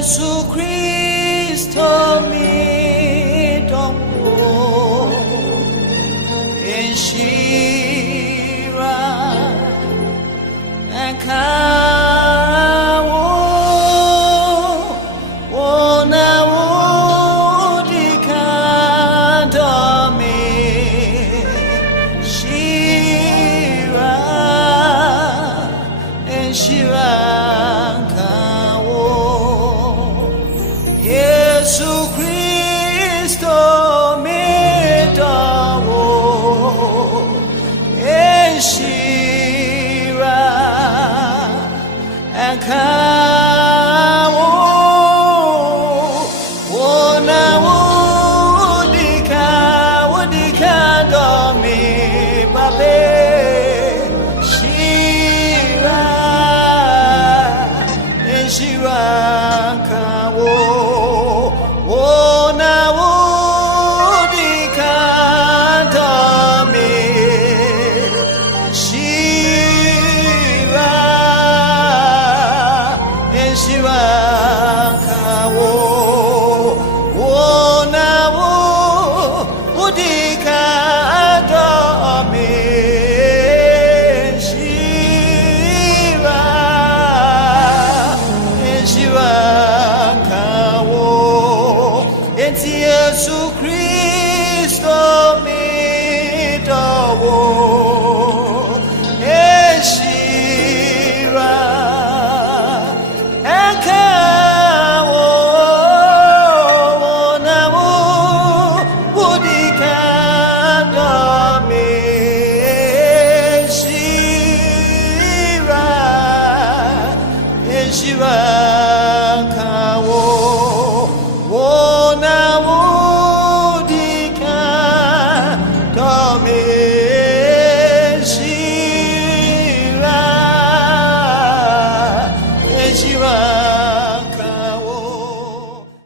Yesu Kristo mi domo Inshira Akawo Wona Wudikandome Shira Inshira Yesu Kristo medawo enshira akawo wona wudika domi babe shira enshira akawo Wona wudikandame Shira Shira kawo Wona wudikandame Shira Shira kawo Yesu Kristo mi dawo Enshira Akawo Wona wudikandame Enshira kawo